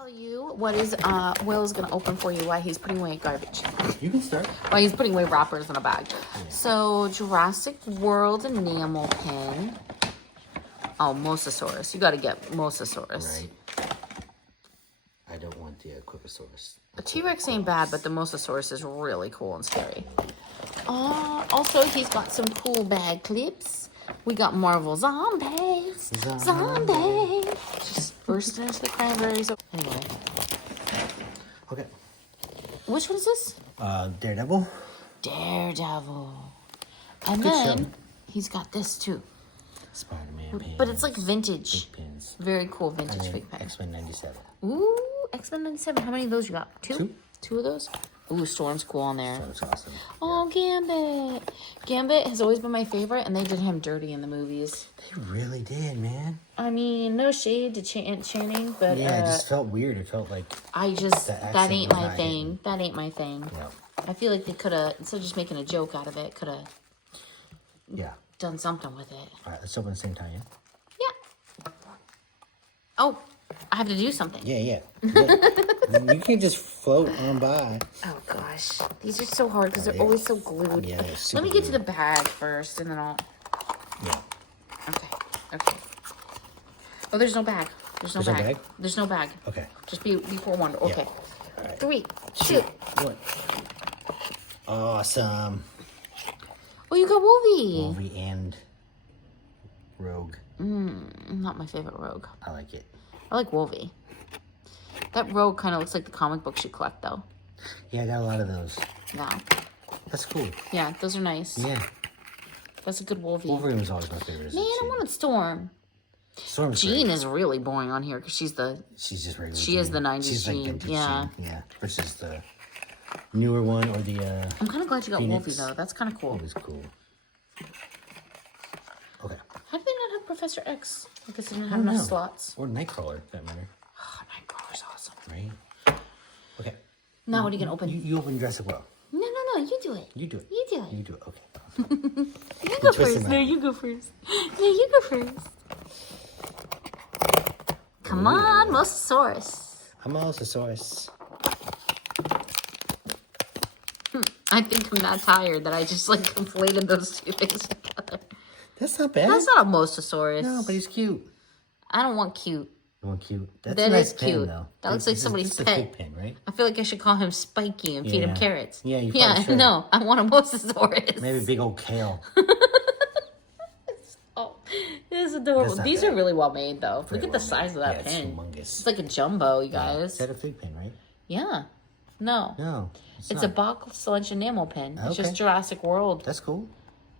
Tell you what is Will's gonna open for you while he's putting away garbage. You can start. While he's putting away wrappers in a bag. Yeah. So Jurassic World enamel pin. Oh, Mosasaurus. You got to get Mosasaurus. Right. I don't want the Quiposaurus. The T-Rex ain't bad, but the Mosasaurus is really cool and scary. Also, he's got some cool bag clips. We got Marvel Zombies. Zombies. Just bursting into the cranberries. Anyway. Okay. Which one is this? Daredevil. Daredevil. And then he's got this too. Spider-Man pins. But it's like vintage. Big pins. Very cool vintage fake pins. X-Men 97. Ooh, X-Men 97. How many of those you got? Two. Two of those? Ooh, Storm's cool on there. Storm's awesome. Oh, Gambit. Gambit has always been my favorite, and they did him dirty in the movies. They really did, man. I mean, no shade to Channing, but... Yeah, it just felt weird. It felt like... that ain't my thing. That ain't my thing. Yeah. I feel like they could have, instead of just making a joke out of it, could have... Yeah. Done something with it. All right, let's open at the same time, yeah? Yeah. Oh, I have to do something. Yeah. You can't just float on by. Oh, gosh. These are so hard because they're always so glued. Yeah, they're super Let me get to the bag first, and then I'll... Yeah. Okay. Oh, there's no bag. There's no bag. There's no bag. Okay. Just be forewarned. Okay. All right. 3, 2. 1. Awesome. Oh, you got Wolveeeee. Wolverine and Rogue. Not my favorite Rogue. I like it. I like Wolveeeee. That Rogue kind of looks like the comic books you collect, though. Yeah, I got a lot of those. Yeah. That's cool. Yeah, those are nice. Yeah. That's a good Wolveeeee. Wolverine was always my favorite. Man, I wanted Storm. Storm's Jean great. is really boring on here because she's just regular. She is the 90s She's like Jean. vintage Yeah. Jean. Yeah. Versus the newer one or the. I'm kind of glad you got Phoenix. Wolveeeee, though. That's kind of cool. It was cool. Okay. How did they not have Professor X? I guess they didn't have enough slots. Or Nightcrawler, for that matter. Oh, Nightcrawler's awesome. Right? Okay. Now, what are you going to open? You open Jurassic World. No, you do it. You do it. You do it. You do it. Okay. You go first. No, you go first. No, you go first. Come on, Mosasaurus. I'm a Mosasaurus. I think I'm that tired that I just like conflated those two things together. That's not bad. That's not a Mosasaurus. No, but he's cute. I don't want cute. You want cute? That's That a nice is pin, cute. though. That looks like somebody's pet. pet. It's a fake pin, right? I feel like I should call him Spiky and feed him carrots. Yeah, you probably should. No, I want a Mosasaurus. Maybe big old kale. Oh, it is adorable. These are really well made, though. Very Look at the size of that pin. It's humongous. It's like a jumbo, you guys. Is that a fake pin, right? Yeah. No. No. It's a box lunch enamel pin. It's Okay. just Jurassic World. That's cool.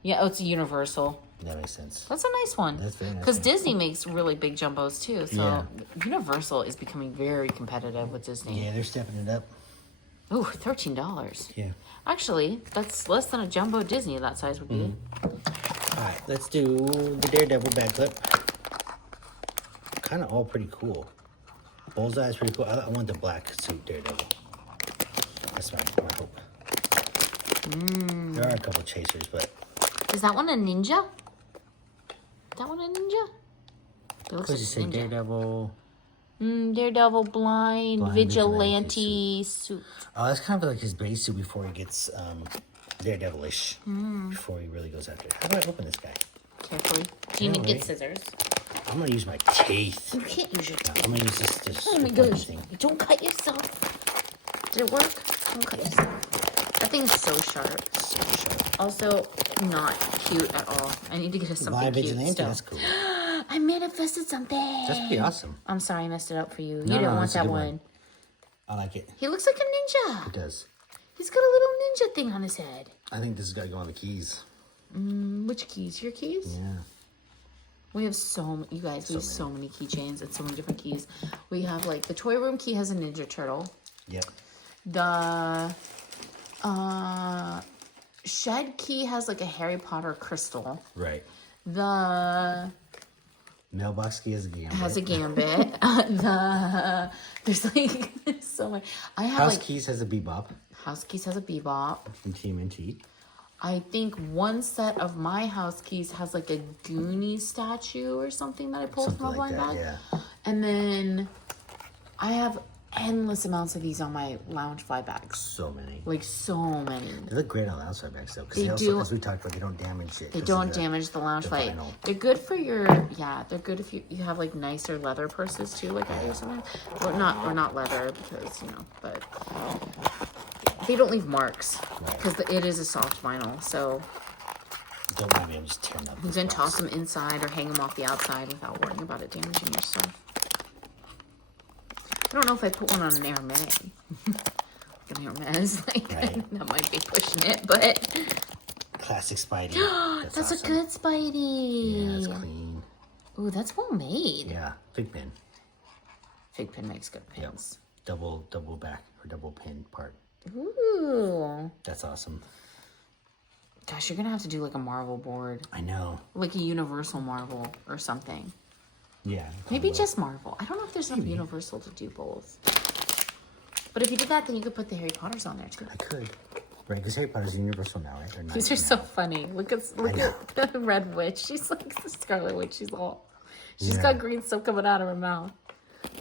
Yeah, oh, it's a Universal. That makes sense. That's a nice one. That's very nice. Because Disney makes really big jumbos too. So Yeah. Universal is becoming very competitive with Disney. Yeah, they're stepping it up. Ooh, $13. Yeah. Actually, that's less than a jumbo Disney that size would be. All right, let's do the Daredevil bag clip. Kind of all pretty cool. Bullseye's pretty cool. I want the black suit Daredevil. That's my hope. There are a couple chasers, but... Is that one a ninja? That one a ninja? It looks What does it say? Daredevil... Daredevil blind vigilante suit. Oh, that's kind of like his base suit before he gets Daredevil-ish. Before he really goes after it. How do I open this guy? Carefully. Gina, get scissors. I'm going to use my teeth. You can't use your teeth. I'm going to use this Oh my gosh. Don't cut yourself. Did it work? Don't cut yourself. That thing's so sharp. So sharp. Also, not cute at all. I need to get us something cute Vigilante, still. that's cool. I manifested something. That's pretty awesome. I'm sorry I messed it up for you. You No, didn't want that's a that good one. I like it. He looks like a ninja. It does. He's got a little ninja thing on his head. I think this has got to go on the keys. Which keys? Your keys? Yeah. We have you guys, we have so many keychains and so many different keys. We have like the toy room key has a Ninja Turtle. Yep. The shed key has like a Harry Potter crystal. Right. The Mailbox key has a gambit. has a gambit. There's like so much. I have House like keys has a bebop house keys has a bebop. from TMNT. I think one set of my house keys has like a Goonie statue or something that I pulled Something from a like blind that, bag. yeah. And then I have endless amounts of these on my lounge fly bags. So many. Like, so many. They look great on lounge fly bags, though. They Because do. as we talked about, they don't damage it. They don't damage the lounge fly. They're good for your, they're good if you have, like, nicer leather purses, too, like I do sometimes. Or not leather, because, you know, but they don't leave marks. Because it is a soft vinyl, so... Don't mind me, I'm just tearing up. You can toss them inside or hang them off the outside without worrying about it damaging your stuff. I don't know if I put one on an Hermes. An Hermes, like, that might be pushing it, but... Classic Spidey. That's awesome. a good Spidey. Yeah, it's clean. Ooh, that's well made. Yeah, fig pin. Fig pin makes good pins. Yep. Double back or double pin part. Ooh. That's awesome. Gosh, you're gonna have to do like a Marvel board. I know. Like a Universal Marvel or something. Yeah. Maybe just Marvel. I don't know if there's enough Universal to do both. But if you did that, then you could put the Harry Potters on there too. I could. Right, because Harry Potter's Universal now, right? These are so funny. Look at the Red Witch. She's like the Scarlet Witch. She's got green stuff coming out of her mouth.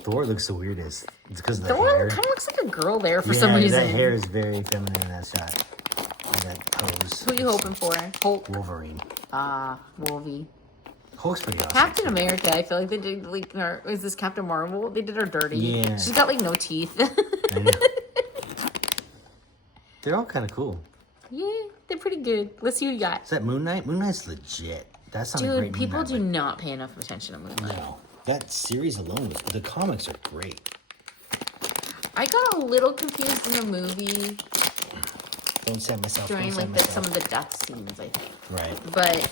Thor looks the weirdest. It's because of the Thor hair. kind of looks like a girl there for some reason. That hair is very feminine in that shot. And that pose. Who are you hoping for? Hulk. Wolverine. Wolvie. Hulk's pretty awesome. Captain America, I feel like they did, like, or is this Captain Marvel? They did her dirty. Yeah. She's got, like, no teeth. I know. They're all kind of cool. Yeah, they're pretty good. Let's see who you got. Is that Moon Knight? Moon Knight's legit. That's not a great Dude, people Moon Knight, do not pay enough attention to Moon Knight. No. That series alone, the comics are great. I got a little confused in the movie Don't set myself. during, like, some of the death scenes, I think. Right. But...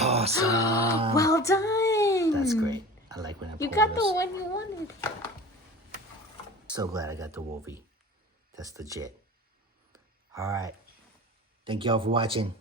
Awesome. well done! That's great. I like when I You pull got those. the one you wanted. So glad I got the Wolvie. That's legit. All right. Thank y'all for watching.